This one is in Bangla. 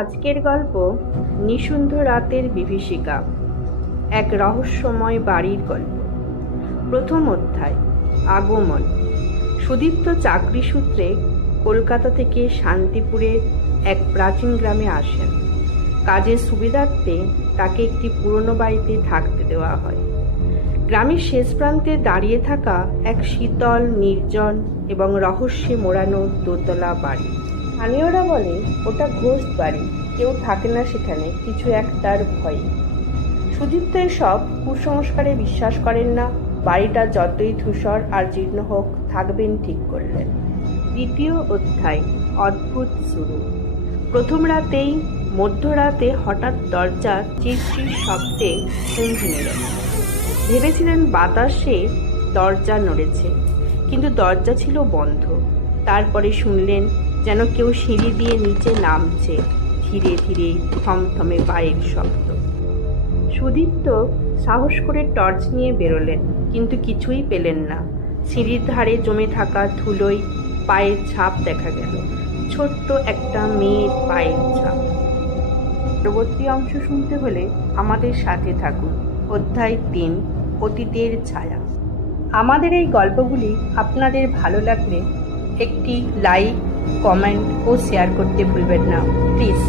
আজকের গল্প নিশুন্ধ রাতের বিভীষিকা, এক রহস্যময় বাড়ির গল্প। প্রথম অধ্যায়, আগমন। সুদীপ্ত চাকরি সূত্রে কলকাতা থেকে শান্তিপুরের এক প্রাচীন গ্রামে আসেন। কাজের সুবিধার্থে তাকে একটি পুরনো বাড়িতে থাকতে দেওয়া হয়। গ্রামের শেষ প্রান্তে দাঁড়িয়ে থাকা এক শীতল, নির্জন এবং রহস্যে মোড়ানো দোতলা বাড়ি। স্থানীয়রা বলে ওটা ঘোস্ট বাড়ি, কেউ থাকে না সেখানে, কিছু একটার ভয়ে। সুদীপ্ত এসব কুসংস্কারে বিশ্বাস করেন না। বাড়িটা যতই ধূসর আর জীর্ণ হোক, থাকবেন ঠিক করলেন। দ্বিতীয় অধ্যায়, অদ্ভুত শুরু। প্রথম রাতেই মধ্যরাতে হঠাৎ দরজার চিরচির শব্দে ঘুম ভেঙে গেল। ভেবেছিলেন বাতাসে দরজা নড়েছে, কিন্তু দরজা ছিল বন্ধ। তারপরে শুনলেন যেন কেউ সিঁড়ি দিয়ে নিচে নামছে, ধীরে ধীরে, থমথমে পায়ের শব্দ। সুদীপ্ত সাহস করে টর্চ নিয়ে বেরোলেন, কিন্তু কিছুই পেলেন না। সিঁড়ির ধারে জমে থাকা ধুলোয় পায়ের ছাপ দেখা গেল, ছোট্ট একটা মেয়ের পায়ের ছাপ। পরবর্তী অংশ শুনতে হলে আমাদের সাথে থাকুন। অধ্যায় 3, অতীতের ছায়া। আমাদের এই গল্পগুলি আপনাদের ভালো লাগলে একটি লাইক, কমেন্ট ও শেয়ার করতে ভুলবেন না, প্লিজ।